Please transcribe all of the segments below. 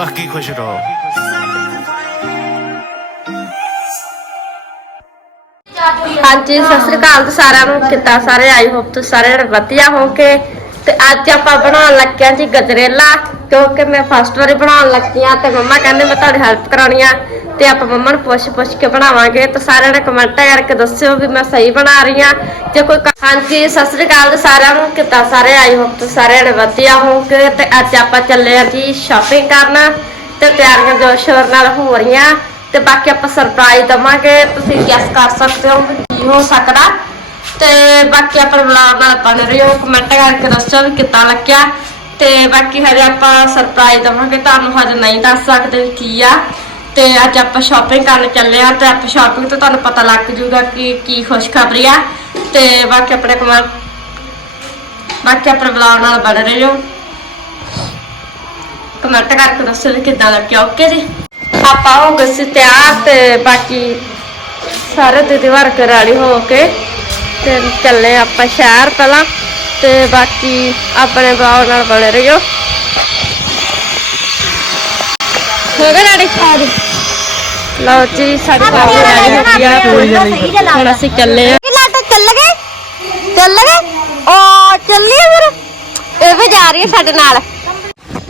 ਬਾਕੀ ਖੁਸ਼ ਰਹੋ ਹਾਂਜੀ ਸਤਿ ਸ੍ਰੀ ਅਕਾਲ ਤੇ ਸਾਰਿਆਂ ਨੂੰ, ਕਿੱਦਾਂ ਸਾਰੇ? ਆਈ ਹੋਪ ਤੁਸੀਂ ਸਾਰੇ ਜਣੇ ਵਧੀਆ ਹੋਗੇ ਤੇ ਅੱਜ ਆਪਾਂ ਬਣਾਉਣ ਲੱਗਿਆ ਹਾਂ ਜੀ ਗਜਰੇਲਾ। ਕਿਉਂਕਿ ਮੈਂ ਫਸਟ ਵਾਰੀ ਬਣਾਉਣ ਲੱਗੀ ਹਾਂ ਤੇ ਮੰਮਾ ਕਹਿੰਦੇ ਮੈਂ ਤੁਹਾਡੀ ਹੈਲਪ ਕਰਾਉਣੀ ਆ ਤੇ ਆਪਾਂ ਮੰਮਾ ਨੂੰ ਪੁੱਛ ਪੁੱਛ ਕੇ ਬਣਾਵਾਂਗੇ ਤੇ ਸਾਰਿਆਂ ਨੇ ਕਮੈਂਟ ਕਰਕੇ ਦੱਸਿਓ ਵੀ ਮੈਂ ਸਹੀ ਬਣਾ ਰਹੀ ਆ ਜੇ ਕੋਈ ਹਾਂਜੀ, ਸਤਿ ਸ੍ਰੀ ਅਕਾਲ ਸਾਰਿਆਂ ਨੂੰ। ਕਿੱਦਾਂ ਸਾਰੇ? ਆਈ ਹੋਪ ਤੁਸੀਂ ਸਾਰੇ ਜਣੇ ਵਧੀਆ ਹੋਗੇ ਤੇ ਅੱਜ ਆਪਾਂ ਚੱਲੇ ਆ ਜੀ ਸ਼ਾਪਿੰਗ ਕਰਨ ਤੇ ਤਿਆਰੀਆਂ ਜੋ ਸ਼ੋਰ ਨਾਲ ਹੋ ਰਹੀਆਂ। ਤੇ ਬਾਕੀ ਆਪਾਂ ਸਰਪ੍ਰਾਈਜ਼ ਦਵਾਂਗੇ। ਤੁਸੀਂ ਗੈਸ ਕਰ ਸਕਦੇ ਹੋ ਕੀ ਹੋ ਸਕਦਾ। ਤੇ ਬਾਕੀ ਆਪਾਂ ਵਲੌਗ ਨਾਲ ਬਣ ਰਹੇ ਹੋ ਕਮੈਂਟ ਕਰਕੇ ਦੱਸੋ ਵੀ ਕਿੱਦਾਂ ਲੱਗਿਆ। ਤੇ ਬਾਕੀ ਹਜੇ ਆਪਾਂ ਸਰਪ੍ਰਾਈਜ਼ ਦਵਾਂਗੇ, ਤੁਹਾਨੂੰ ਹਜੇ ਨਹੀਂ ਦੱਸ ਸਕਦੇ ਵੀ ਕੀ ਆ। ਤੇ ਅੱਜ ਆਪਾਂ ਸ਼ਾਪਿੰਗ ਕਰਨ ਚੱਲੇ ਆ ਤੇ ਆਪਾਂ ਸ਼ਾਪਿੰਗ ਤੋਂ ਤੁਹਾਨੂੰ ਪਤਾ ਲੱਗ ਜੂਗਾ ਕਿ ਕੀ ਖੁਸ਼ਖਬਰੀ ਆ। ਤੇ ਬਾਕੀ ਆਪਣੇ ਕਮੈਂਟ ਬਾਕੀ ਆਪਣੇ ਵਲੌਗ ਨਾਲ ਬਣ ਰਹੇ ਹੋ। ਕਮੈਂਟ ਕਰਕੇ ਦੱਸੋ ਵੀ ਕਿੱਦਾਂ ਲੱਗਿਆ ਓਕੇ ਜੀ? ਆਪਾਂ ਹੋ ਗਏ ਸੀ ਤਿਆਰ ਤੇ ਬਾਕੀ ਸਾਰੇ ਦੀਦੀ ਵਰਕ ਰੈਡੀ ਹੋ ਕੇ ਤੇ ਚੱਲੇ ਆਪਾਂ ਸ਼ਹਿਰ ਪਹਿਲਾਂ। ਤੇ ਬਾਕੀ ਆਪਣੇ ਬਾਉ ਨਾਲ ਬਣੇ ਰਹੀਓ। ਹੋ ਗਏ ਰੈਡੀ ਲਓ ਜੀ ਸਾਡੀ ਬਾਉ ਰੈਡੀ ਹੋ ਗਈ ਆ। ਹੁਣ ਅਸੀਂ ਚੱਲੇ ਆ। ਲੱਟ ਚੱਲ ਗਏ? ਚੱਲ ਗਏ? ਓ ਚੱਲੀ ਫਿਰ? ਇਹ ਵੀ ਜਾ ਰਹੀ ਹੈ ਸਾਡੇ ਨਾਲ।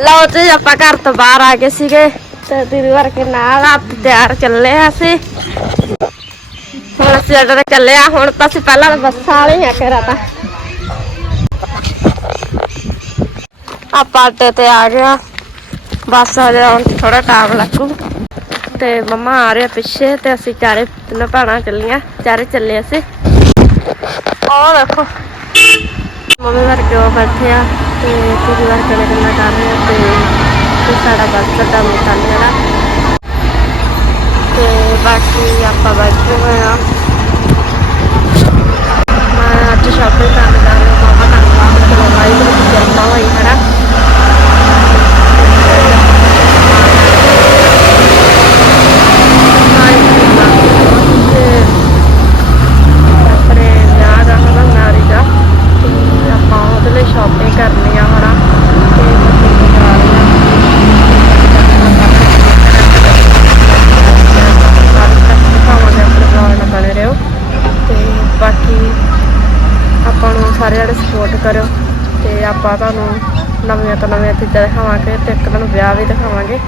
ਲਓ ਜੀ ਆਪਾਂ ਘਰ ਤੋਂ ਬਾਹਰ ਆ ਗਏ ਸੀਗੇ ਤੇ ਦੀਦੀ ਵਰਗੇ ਨਾਲ ਆਪ ਤਿਆਰ ਚੱਲੇ ਆ ਅਸੀਂ। ਹੁਣ ਅਸੀਂ ਅੱਡੇ ਤੇ ਚੱਲੇ ਆ। ਹੁਣ ਤਾਂ ਅਸੀਂ ਪਹਿਲਾਂ ਬੱਸਾਂ ਵਾਲੇ ਆ ਘਰਾਂ ਤਾਂ ਆਪਾਂ ਅੱਡੇ ਤੇ ਆ ਗਿਆ। ਬੱਸ ਆ ਜਾ ਥੋੜਾ ਟਾਈਮ ਲੱਗੂ। ਤੇ ਮੰਮਾ ਆ ਰਹੇ ਪਿੱਛੇ ਤੇ ਅਸੀਂ ਚਾਰੇ ਤਿੰਨ ਭੈਣਾਂ ਚੱਲੀਆਂ ਚਾਰੇ ਚੱਲੇ ਅਸੀਂ। ਉਹ ਦੇਖੋ। ਮੰਮੀ ਵਰਗੇ ਉਹ ਬੈਠੇ ਆ ਤੇ ਕੁਝ ਵਰਗੇ ਨੇ ਗੱਲਾਂ ਕਰ ਰਹੇ ਆ ਤੇ ਸਾਡਾ ਬੱਸ ਅੱਡਾ ਮਿਲਣ ਵਾਲਾ ਤੇ ਬਾਕੀ ਆਪਾਂ ਬੈਠੇ ਹੋਏ ਆ। ਮੈਂ ਅੱਜ ਸ਼ਾਪਿੰਗ ਕਰਨ ਜਾ ਮਾਮਾ ਨਾਲ ਬਾਹਰ, ਤੇ ਮਾਈ ਨੂੰ ਚੱਲਦਾ ਹੋਈ ਖੜਾ ਆਪਣੇ ਵਿਆਹ ਦਾ ਹਨਾ ਨਾਰੀ ਦਾ ਤੇ ਆਪਾਂ ਉਹਦੇ ਲਈ ਸ਼ਾਪਿੰਗ ਕਰਨੀ ਆ ਹਣਾ ਤੇ shopping ਕਰਾ ਰਹੇ ਆ ਸਾਰੇ ਤੱਕ ਦਿਖਾਵਾਂਗੇ ਆਪਣੇ ਵਲੌਗ ਨਾਲ ਬਣੇ ਰਹੋ ਤੇ ਬਾਕੀ ਆਪਾਂ ਨੂੰ ਸਾਰੇ ਜਣੇ ਸਪੋਰਟ ਕਰਿਓ ਤੇ ਆਪਾਂ ਤੁਹਾਨੂੰ ਨਵੀਆਂ ਤੋਂ ਨਵੀਆਂ ਚੀਜ਼ਾਂ ਦਿਖਾਵਾਂਗੇ ਤੇ ਇੱਕ ਤੁਹਾਨੂੰ ਵਿਆਹ ਵੀ ਦਿਖਾਵਾਂਗੇ।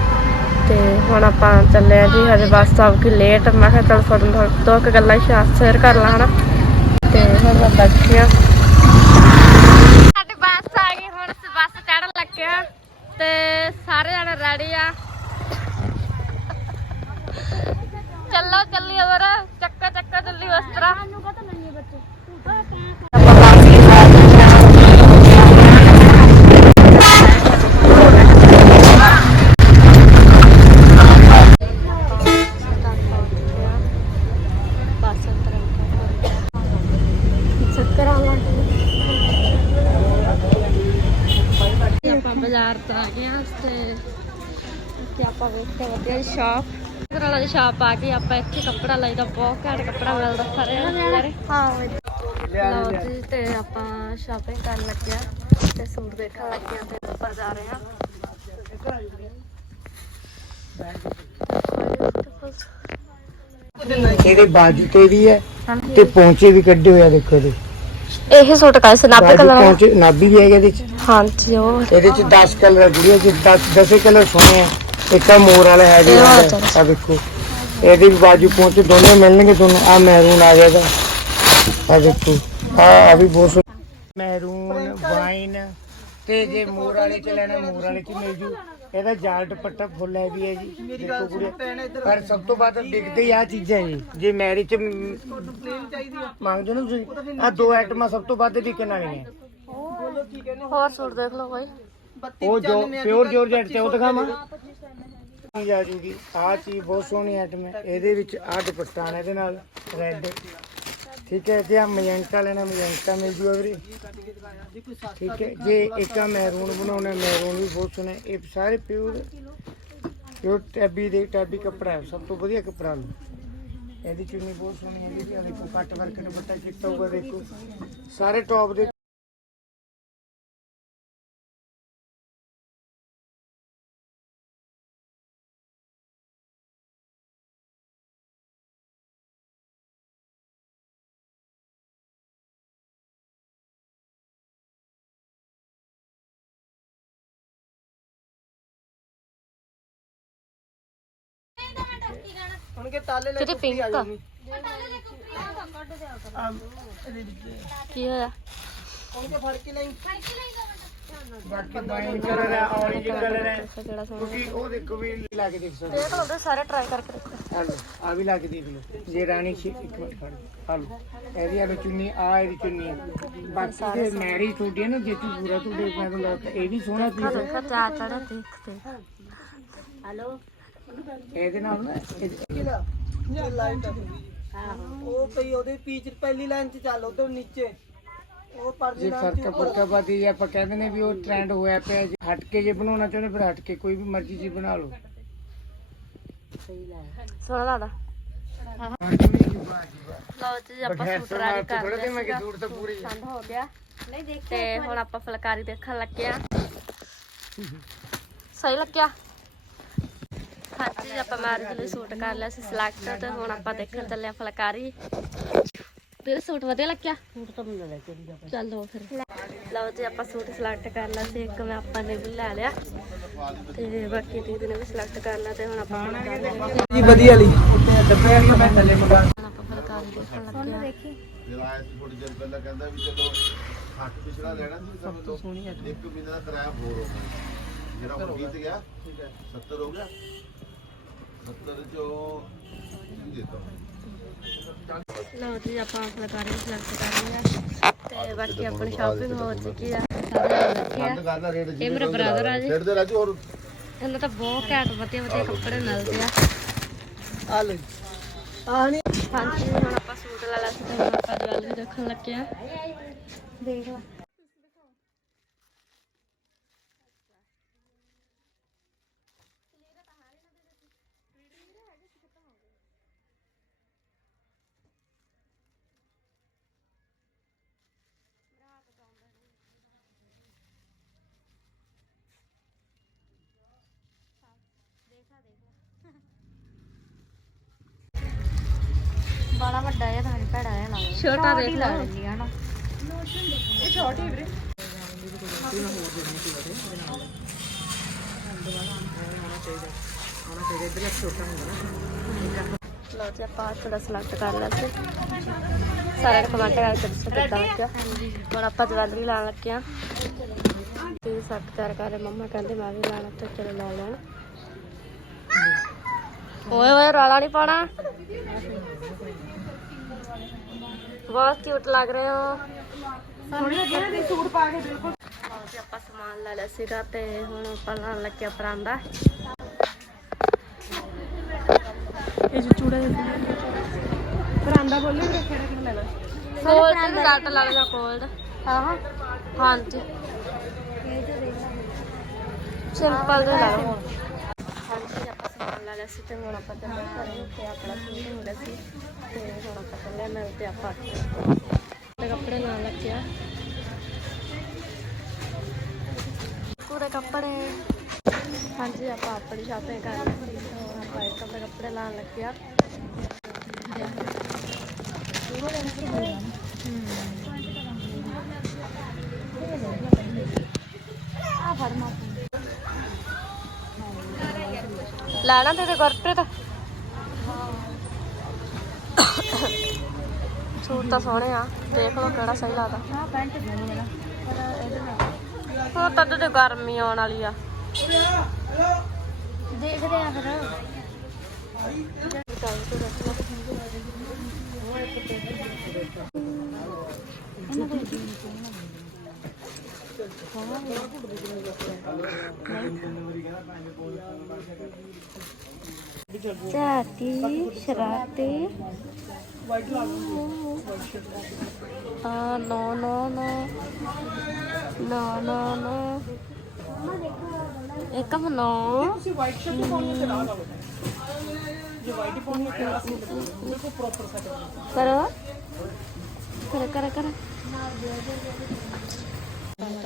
ਤੇ ਹੁਣ ਆਪਾਂ ਚੱਲੇ ਆ ਜੀ ਹਜੇ ਬੱਸ ਆਉ ਕਿ ਲੇਟ ਮੈਂ ਕਿਹਾ ਚਲ ਥੋੜ੍ਹਾ- ਦੋ ਕੁ ਗੱਲਾਂ ਸ਼ੇਅਰ ਕਰ ਲਾਂ ਹਨਾ? ਤੇ ਹੁਣ ਮੈਂ ਬੈਠੀ ਆ ਸਾਡੀ ਬੱਸ ਆ ਗਈ ਹੁਣ ਬੱਸ ਚੜਨ ਲੱਗੇ ਆ ਤੇ ਸਾਰੇ ਜਣੇ ਰੈਡੀ ਆ। ਚੱਲੋ ਚੱਲੀ ਹੋਰ ਚੱਕਾ ਚੱਕਾ ਚੱਲੀ ਉਸ ਤਰ੍ਹਾਂ। ਬਾਜ਼ਾਰ ਤੋਂ ਆ ਗਏ ਹਾਂ ਤੇ ਇੱਥੇ ਆਪਾਂ ਵੇਖਦੇ ਵਧੀਆ ਸ਼ਾਪ ਇਧਰ ਵਾਲਾ ਸ਼ਾਪ ਆ ਗਈ ਆਪਾਂ ਇੱਥੇ ਕੱਪੜਾ ਲਈਦਾ ਬਹੁਤ ਘੱਟ ਕੱਪੜਾ ਮਿਲਦਾ ਸਾਰੇ ਯਾਰ ਹਾਂ ਲਓ ਜੀ ਤੇ ਆਪਾਂ ਸ਼ਾਪਿੰਗ ਕਰਨ ਲੱਗੇ ਆ। ਤੇ ਸੂਟ ਦੇਖਣ ਲੱਗੇ ਆ ਤੇ ਉੱਪਰ ਜਾ ਰਹੇ ਆ। ਇਹਦੇ ਬਾਜੂ ਤੇ ਵੀ ਹੈ ਤੇ ਪੌਂਚੇ ਵੀ ਕੱਢੇ ਹੋਏ ਆ ਦੇਖੋ ਇਹਦੇ। ਇਹ ਸੂਟ ਕਾਇ ਸਨਾਪੇ ਕਲਰ ਪੌਂਚੇ ਨਾਭੀ ਵੀ ਹੈਗੇ ਇਹਦੇ ਚ। ਹਾਂਜੀ ਉਹ ਇਹਦੇ ਚ 10 ਕਲਰ ਗੁੜੀਆਂ ਚ 10 10 ਕਲਰ ਸੋਹਣੇ ਆ। ਇੱਕ ਆ ਮੋਰ ਵਾਲਾ ਹੈ ਜੀ ਇਹ ਵਾਲਾ ਚੱਲ। ਆ ਦੇਖੋ ਇਹਦੇ ਵੀ ਬਾਜੂ ਪੌਂਚੇ ਦੋਨੇ ਮਿਲਣਗੇ ਤੁਹਾਨੂੰ। ਆ ਮਹਿਰੂਨ ਆ ਗਿਆ ਇਹਦਾ। ਆ ਦੇਖੋ ਆ ਆ ਵੀ ਬਹੁਤ ਸੋਹਣਾ। ਮਹਿਰੂਨ ਵਾਈਨ ਤੇ ਜੇ ਮੋਰ ਵਾਲੇ ਚ ਲੈਣਾ ਮੋਰ ਵਾਲੇ ਚ ਮਿਲ ਜੂ। ਇਹਦਾ ਜਾਲ ਦੁਪੱਟਾ ਫੁੱਲ ਹੈ ਵੀ ਹੈ ਜੀ। ਦੇਖੋ ਕੁੜੀਆਂ। ਪਰ ਸਭ ਤੋਂ ਵੱਧ ਦਿਖਦੇ ਆ ਚੀਜ਼ਾਂ ਜੀ ਜੇ ਮੈਰਿਜ ਚ ਮੰਗਦੇ ਹੋ ਨਾ ਤੁਸੀਂ। ਆ ਦੋ ਆਈਟਮਾਂ ਸਭ ਤੋਂ ਵੱਧ ਵਿਕਣ ਵਾਲੀਆਂ। ਹੋਰ ਸੂਟ ਦੇਖ ਲਓ ਕੋਈ ਉਹ ਜੋ ਪਿਓਰ ਜੋਰਜੈਟ ਤੇ ਉਹ ਦਿਖਾਵਾਂ। ਨਹੀਂ ਜਾ ਜੂਗੀ। ਆ ਚੀਜ਼ ਬਹੁਤ ਸੋਹਣੀ ਆਈਟਮ ਹੈ। ਇਹਦੇ ਵਿੱਚ ਆ ਦੁਪੱਟਾ ਆਣਾ ਇਹਦੇ ਨਾਲ ਰੈੱਡ ਠੀਕ ਹੈ ਜੇ ਆ ਮਜੈਂਟਾ ਲੈਣਾ ਮਜੈਂਟਾ ਮਿਲ ਜੂਗਾ ਵੀਰੇ। ਠੀਕ ਹੈ ਜੇ ਇੱਕ ਆ ਮੈਰੂਨ ਬਣਾਉਣਾ ਮੈਰੂਨ ਵੀ ਬਹੁਤ ਸੋਹਣਾ। ਹੈ। ਇਹ ਸਾਰੇ ਪਿਓਰ ਪਿਓਰ ਟੈਬੀ ਦੇ ਟੈਬੀ ਕੱਪੜਾ ਹੈ ਸਭ ਤੋਂ ਵਧੀਆ ਕੱਪੜਾ ਲਓ ਇਹਦੀ ਚੁੰਨੀ ਬਹੁਤ ਸੋਹਣੀ ਹੈ ਇਹਦੀ ਵੀ ਆਹ ਦੇਖੋ ਕੱਟ ਵਰਕ ਦੁਪੱਟਾ ਕੀਤਾ ਹੋਊਗਾ ਦੇਖੋ। ਸਾਰੇ ਟੌਪ ਦੇ ਹੁਣ ਕਿ ਤਾਲੇ ਲੈ ਕਿਤੇ ਪਿੰਕ ਕੀ ਹੋਇਆ ਹੁਣ ਕੇ ਫੜ ਕੇ ਲਈ ਬਾਕੀ ਵਾਈਨ ਕਲਰ ਹੈ ਔਰੇਂਜ ਕਲਰ ਹੈ ਕਿਹੜਾ ਸੋਹਣਾ ਤੁਸੀਂ ਉਹ ਦੇਖੋ ਵੀ ਲਾ ਕੇ ਦੇਖ ਸਕਦੇ ਦੇਖ ਲਓ ਸਾਰੇ ਟਰਾਈ ਕਰਕੇ ਦੇਖੋ ਆ ਲਓ ਆ ਵੀ ਲਾ ਕੇ ਦੇਖ ਲਓ ਜੇ ਰਾਣੀ ਸ਼ੀ ਇੱਕ ਮਿੰਟ ਖੜ ਆ ਲਓ ਇਹਦੀ ਆ ਲਓ ਚੁੰਨੀ ਆ ਇਹਦੀ ਚੁੰਨੀ ਆ। ਬਾਕੀ ਦੇ ਮੈਰੀ ਤੁਹਾਡੀ ਹੈ ਨਾ ਜੇ ਤੂੰ ਪੂਰਾ ਤੁਹਾਡੇ ਮੈਂ ਤਾਂ ਲੱਗ ਇਹ ਵੀ ਸੋਹਣਾ ਪੀਸ ਹੈ ਦੇਖੋ ਚਾ ਚੜਾ ਦੇਖਦੇ ਇਹਦੇ ਨਾਲ ਨਾ ਇਹ ਲਾਈਟ ਉਹ ਪਈ ਉਹਦੇ ਪੀਚ ਪਹਿਲੀ ਲਾਈਨ 'ਚ ਚੱਲ ਉਧਰ ਨੀਚੇ। ਉਹ ਪਰਲੀ ਜੇ ਲਾਈਨ 'ਚ ਫ਼ਰਕ ਪੱਕਾ ਬਾਦੀ ਆਪਾਂ ਕਹਿੰਦੇ ਨੇ ਵੀ ਉਹ ਟ੍ਰੈਂਡ ਹੋਇਆ ਪਿਆ ਜੇ ਹਟ ਕੇ ਜੇ ਬਣਾਉਣਾ ਚਾਹੁੰਦੇ ਫਿਰ ਹਟ ਕੇ ਕੋਈ ਵੀ ਮਰਜ਼ੀ ਚੀਜ਼ ਬਣਾ ਲਓ। ਸੋਹਣਾ ਲੱਗਦਾ। ਲਓ ਜੀ ਆਪਾਂ ਸੂਟ ਤੋਂ ਕਰ ਥੋੜਾ ਲਿਆ ਤੇ ਮੈਂ ਕਿ ਸੀਗਾ। ਸੂਟ ਤਾਂ ਪੂਰੀ ਹੈ। ਪਸੰਦ ਹੋ ਗਿਆ। ਤੇ ਹੁਣ ਆਪਾਂ ਫੁਲਕਾਰੀ ਦੇਖਣ ਲੱਗੇ ਆ ਸਹੀ ਲੱਗਿਆ? ਹਾਂਜੀ ਆਪਾਂ ਮੈਰਿਜ ਲਈ ਸੂਟ ਕਰ ਲਿਆ ਸੀ ਸਿਲੈਕਟ ਤੇ ਹੁਣ ਆਪਾਂ ਦੇਖਣ ਚੱਲੇ ਆ ਫੁਲਕਾਰੀ। ਤੇਰਾ ਸੂਟ ਵਧੀਆ ਲੱਗਿਆ? ਸੂਟ ਤਾਂ ਮੈਨੂੰ ਲੈ ਕੇ ਚੱਲੋ ਫਿਰ। ਲਓ ਜੀ ਆਪਾਂ ਸੂਟ ਸਿਲੈਕਟ ਕਰ ਲਿਆ ਸੀ ਇੱਕ ਮੈਂ ਆਪਾਂ ਨੇ ਵੀ ਲੈ ਲਿਆ। ਤੇ ਬਾਕੀ ਦੀਦੀ ਨੇ ਵੀ ਸਿਲੈਕਟ ਕਰ ਲਿਆ ਤੇ ਹੁਣ ਆਪਾਂ ਫੁਲਕਾਰੀ ਜੀ ਵਧੀਆ ਲਈ। ਡੱਬੇ ਵਾਲੀ ਮੈਂ ਥੱਲੇ ਮੰਗਾ ਆਪਾਂ ਫੁਲਕਾਰੀ ਦੇਖਣ ਲੱਗੇ ਆ ਜਦੋਂ ਆਇਆ ਸੀ ਥੋੜੀ ਦੇਰ ਪਹਿਲਾਂ ਕਹਿੰਦਾ ਵੀ ਚਲੋ ਹੱਟ ਪਿਛੜਾ ਲੈਣਾ ਸੀ ਤਾਂ ਮੈਨੂੰ ਇੱਕ ਮਹੀਨੇ ਦਾ ਕਿਰਾਇਆ ਹੋਰ ਹੋ ਗਿਆ। ਜਿਹੜਾ ਹੁਣ ਗੀਤ ਗਿਆ 70 ਹੋ। ਗਿਆ 70 ਚੋਂ ਕੀ ਦਿੱਤਾ ਲਓ ਜੀ ਆਪਾਂ ਫੁਲਕਾਰੀ ਸਿਲੈਕਟ ਕਰ ਲਈ ਆ ਤੇ ਬਾਕੀ ਆਪਣੀ ਸ਼ਾਪਿੰਗ ਹੋ ਚੁੱਕੀ ਆ ਸਾਰੇ ਰੇਟ ਇਹ ਮੇਰਾ brother ਆ ਜੀ। ਰੇਟ ਦੇ ਰਾਜੂ ਹੋਰ। ਇਹਨਾਂ ਤਾਂ ਬਹੁਤ ਘੈਂਟ ਵਧੀਆ ਵਧੀਆ ਕੱਪੜੇ ਮਿਲਦੇ ਆ। ਆ ਲੈ ਆ ਨਹੀਂ। ਹਾਂਜੀ ਹੁਣ ਆਪਾਂ ਸੂਟ ਲੈ ਲਿਆ ਸੀ ਤੇ ਹੁਣ ਆਪਾਂ ਜਵੈਲਰੀ ਦੇਖਣ ਲੱਗੇ ਆ। ਦੇਖ ਲਾ। ਬੜਾ ਵੱਡਾ ਜਿਹਾ ਤਾਂ ਮੈਨੂੰ ਭੈੜਾ ਜਿਹਾ ਲੱਗਦਾ। ਛੋਟਾ ਦੇਖ ਲਾ ਲੈਂਦੀ ਆ ਨਾ। ਲਓ ਜੀ ਆਪਾਂ ਥੋੜਾ ਸਿਲੈਕਟ ਕਰ ਲਿਆ ਸੀ। ਸਾਰਿਆਂ ਨੇ ਕਮੈਂਟ ਕਰਕੇ ਦੱਸੋ ਕਿੱਦਾਂ ਲੱਗਿਆ ਹੁਣ ਆਪਾਂ ਜਵੈਲਰੀ ਲਾਣ ਲੱਗੇ ਆ ਤੇ ਸੱਟ ਕਰ ਰਹੇ ਮੰਮਾ ਕਹਿੰਦੇ ਮੈਂ ਵੀ ਲਾਣਾ ਤੇ ਚਲੋ ਲੈ ਲੈਣ। ਓਏ ਓਏ ਰਾਲਾ ਨਹੀਂ ਪਾਣਾ ਬਹੁਤ ਕਿਊਟ ਲੱਗ ਰਹੇ ਹੋ। ਸੋਹਣੇ ਨਾ ਸੂਟ ਪਾ ਕੇ ਬਿਲਕੁਲ। ਆਪਾਂ ਸਮਾਨ ਲੈ ਲਿਆ ਸੀਗਾ ਤੇ ਹੁਣ ਆਪਾਂ ਲਾਣ ਲੱਗੇ ਆ ਪਰਾਂਦਾ। ਕੋਲਡ ਤੇ ਘੱਟ ਲੱਗਦਾ ਕੋਲਡ ਹਾਂ ਹਾਂਜੀ। ਸਿੰਪਲ ਦੇ ਲਾਓ। ਹਾਂਜੀ ਆਪਾਂ ਸਮਾਨ ਲੈ ਲਿਆ ਸੀ ਤੇ ਹੁਣ ਆਪਾਂ ਚੱਲੇ ਘਰੇ ਤੇ ਆਪਣਾ ਸੂਟ ਹੋ ਗਿਆ ਸੀ ਤੇ ਹੁਣ ਆਪਾਂ ਚੱਲੇ ਮਿਲਦੇ ਆਪਾਂ ਤੇ ਕੱਪੜੇ ਨਾਲ ਲੱਗਿਆ ਪੂਰੇ ਕੱਪੜੇ ਹਾਂਜੀ ਆਪਾਂ ਆਪਣੀ ਸ਼ਾਪਿੰਗ ਕਰ ਲਈ ਸੀ ਤੇ ਹੁਣ ਆਪਾਂ ਇੱਕ ਆਪਣੇ ਕੱਪੜੇ ਲਾਣ ਲੱਗਿਆ ਲੈਣਾ ਤੇ ਗੁਰਪ੍ਰੀਤ। ਸੂਟ ਤਾਂ ਸੋਹਣੇ ਆ, ਦੇਖ ਲਓ ਕਿਹੜਾ ਸਹੀ ਲੱਗਦਾ। ਹਾਂ ਪੈਂਟ ਨਹੀਂ ਹੈ ਨਾ ਹੁਣ ਤਾਂ ਤੇ ਗਰਮੀ ਆਉਣ ਵਾਲੀ ਆ। ਦੇਖਦੇ ਆ ਫਿਰ। ਚਾਤੀ ਤੇ ਨਾਲ ਆਓ ਜੇ ਵਾਈਟ ਪਾਉਣੀ ਹੈ ਤੇ ਬਿਲਕੁਲ ਪ੍ਰੋਪਰ ਸੈਟ ਕਰੋ ਕਰ ਕਰ ਕਰ ਪੰਤ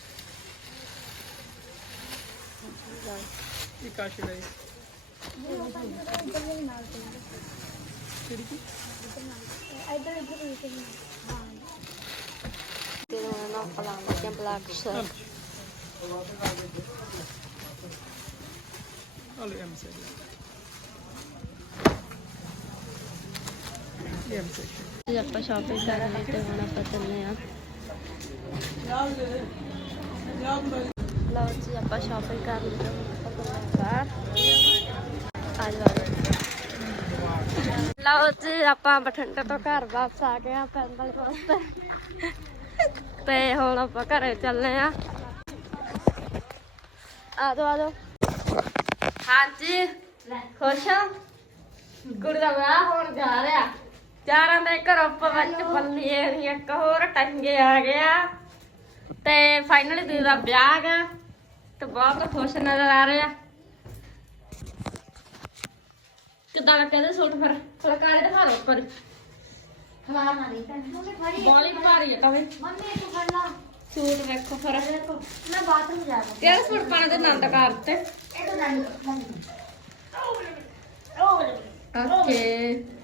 ਤੇ ਉਹਨਾਂ ਨਾਲ ਪਲਾਨ ਲੱਗਿਆ ਬਲੈਕ ਸ਼ਰਟ ਜੀ ਆਪਾਂ ਸ਼ਾਪਿੰਗ ਕਰ ਲਈ ਤੇ ਹੁਣ ਆਪਾਂ ਚੱਲਦੇ ਆ ਲਓ ਜੀ ਆਪਾਂ ਸ਼ਾਪਿੰਗ ਕਰ ਲਈ ਤੇ ਲਓ ਜੀ ਆਪਾਂ ਬਠਿੰਡੇ ਤੋਂ ਘਰ ਵਾਪਸ ਆ ਗਏ ਆ ਪੈਂਦਲ ਵਾਸਤੇ ਤੇ ਹੁਣ ਆਪਾਂ ਘਰੇ ਚੱਲਦੇ ਆ ਆ ਜਾਓ ਹਾਂਜੀ ਖੁਸ਼ ਆ ਗੁੜ ਦਾ ਵਿਆਹ ਹੋਣ ਜਾ ਰਿਹਾ। ਚਾਰਾਂ ਦੇ ਘਰੋਂ ਪਵੱਚ ਦੀ ਇੱਕ ਹੋਰ ਟੰਗੇ ਆ ਗਿਆ ਤੇ ਫਾਈਨਲੀ ਦੀਦੀ ਦਾ ਵਿਆਹ ਆ ਤੇ ਬਹੁਤ ਖੁਸ਼ ਨਜ਼ਰ ਆ ਰਿਹਾ ਕਿਦਾਂ ਕਹਿੰਦੇ ਸੂਟ ਫਿਰ? ਫੁਲਕਾਰੀ ਦਿਖਾ ਦਿਓ ਉੱਪਰ। ਹਵਾ ਮਾਰੀ ਤਾਂ ਮੰਮੀ ਫੜੀ ਬੋਲੀ ਭਾਰੀ ਹੈ ਤਾਂ ਵੀ ਮੰਮੀ ਤੂੰ ਫੜ ਲਾ। ਸੂਟ ਵੇਖੋ ਫਿਰ। ਦੇਖੋ ਮੈਂ ਬਾਥਰੂਮ ਜਾ ਰਿਹਾ ਕਿਹੜਾ ਸੂਟ ਪਾਣਾ ਤੇ ਆਨੰਦ ਕਾਰ ਤੇ ਇਹ ਤਾਂ ਨਹੀਂ ਮੰਮੀ ਓਕੇ।